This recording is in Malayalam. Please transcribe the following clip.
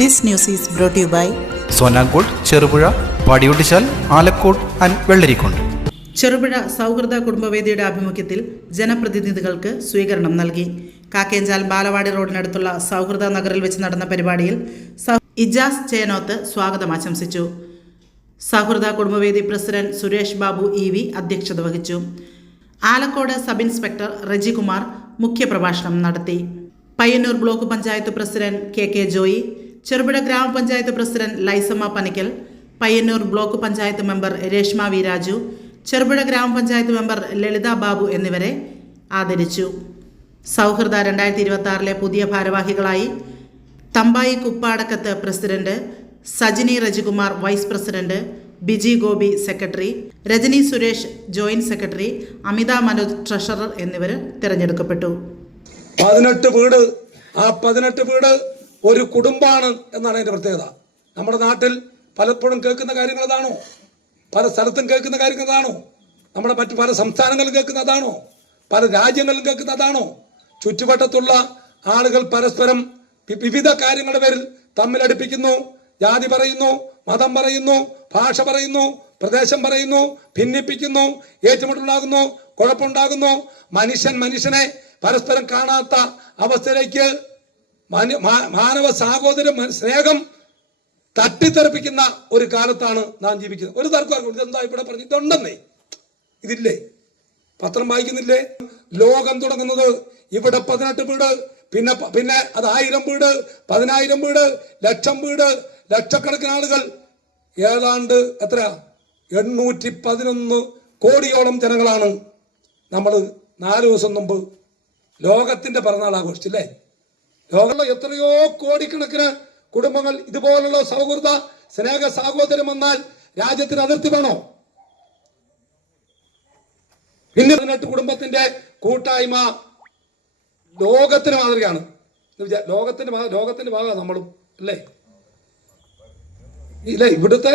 This news is brought you by Sonankode Cherupuzha Padiyottuchal Alakode and Vellarikundu. Cherupuzha സൗഹൃദ കുടുംബവേദിയുടെ ആഭിമുഖ്യത്തിൽ ജനപ്രതിനിധികൾക്ക് സ്വീകരണം നൽകി. കാക്കേഞ്ചാൽ ബാലവാടി റോഡിനടുത്തുള്ള സൗഹൃദ നഗറിൽ വെച്ച് നടന്ന പരിപാടിയിൽ ഇജാസ് ചേനോത്ത് സ്വാഗതം ആശംസിച്ചു. സൗഹൃദ കുടുംബവേദി president Suresh Babu E V അധ്യക്ഷത വഹിച്ചു. ആലക്കോട് സബ് ഇൻസ്പെക്ടർ റജികുമാർ മുഖ്യപ്രഭാഷണം നടത്തി. Payyanur block panchayat president K K Joy Cherupuzha ഗ്രാമപഞ്ചായത്ത് president Lissamma Panickal Payyanur block panchayat member Reshma V Raju Cherupuzha ഗ്രാമപഞ്ചായത്ത് മെമ്പർ ലളിത ബാബു എന്നിവരെ ആദരിച്ചു. സൗഹൃദ രണ്ടായിരത്തി ഇരുപത്തി പുതിയ ഭാരവാഹികളായി Thambayi Kuppadakkath president Sajini Rajikumar vice president Biji Gopi secretary Rajani Suresh joint secretary Amitha Manoj treasurer എന്നിവർ തിരഞ്ഞെടുക്കപ്പെട്ടു. പതിനെട്ട് വീട് ആ പതിനെട്ട് വീട് ഒരു കുടുംബമാണ് എന്നാണ് അതിന്റെ പ്രത്യേകത. നമ്മുടെ നാട്ടിൽ പലപ്പോഴും കേൾക്കുന്ന കാര്യങ്ങൾ അതാണോ? പല സ്ഥലത്തും കേൾക്കുന്ന കാര്യങ്ങൾ അതാണോ? നമ്മുടെ മറ്റ് പല സംസ്ഥാനങ്ങളിലും കേൾക്കുന്ന അതാണോ? പല രാജ്യങ്ങളിലും കേൾക്കുന്ന അതാണോ? ചുറ്റുവട്ടത്തുള്ള ആളുകൾ പരസ്പരം വിവിധ കാര്യങ്ങളുടെ പേരിൽ തമ്മിലടുപ്പിക്കുന്നു ജാതി പറയുന്നു മതം പറയുന്നു ഭാഷ പറയുന്നു പ്രദേശം പറയുന്നു ഭിന്നിപ്പിക്കുന്നു ഏറ്റുമുട്ടുണ്ടാകുന്നു കുഴപ്പമുണ്ടാകുന്നു. മനുഷ്യൻ മനുഷ്യനെ പരസ്പരം കാണാത്ത അവസ്ഥയിലേക്ക് മാനവ സാഹോദര്യം മ- സ്നേഹം തട്ടിത്തെറിപ്പിക്കുന്ന ഒരു കാലത്താണ് നാം ജീവിക്കുന്നത്. ഒരു തർക്കം ഇതെന്താ ഇവിടെ പറഞ്ഞു? ഇതുണ്ടെന്നേ. ഇതില്ലേ? പത്രം വായിക്കുന്നില്ലേ? ലോകം തുടങ്ങുന്നത് ഇവിടെ പതിനെട്ട് വീട് പിന്നെ പിന്നെ അത് ആയിരം വീട് പതിനായിരം വീട് ലക്ഷം വീട് ലക്ഷക്കണക്കിന് ആളുകൾ. ഏതാണ്ട് എത്ര എണ്ണൂറ്റി പതിനൊന്ന് കോടിയോളം ജനങ്ങളാണ് നമ്മൾ നാല് ദിവസം മുമ്പ് ലോകത്തിന്റെ പിറന്നാൾ ആഘോഷിച്ചില്ലേ? ലോകമുള്ള എത്രയോ കോടിക്കണക്കിന് കുടുംബങ്ങൾ ഇതുപോലുള്ള സൗഹൃദ സ്നേഹ സാഹോദര്യം വന്നാൽ രാജ്യത്തിന് അതിർത്തി വേണോ? പിന്നെ പതിനെട്ട് കുടുംബത്തിന്റെ കൂട്ടായ്മ ലോകത്തിന് മാതൃകയാണ്. ലോകത്തിന്റെ ലോകത്തിന്റെ ഭാഗമാണ് നമ്മളും അല്ലേ? ഇല്ല ഇവിടുത്തെ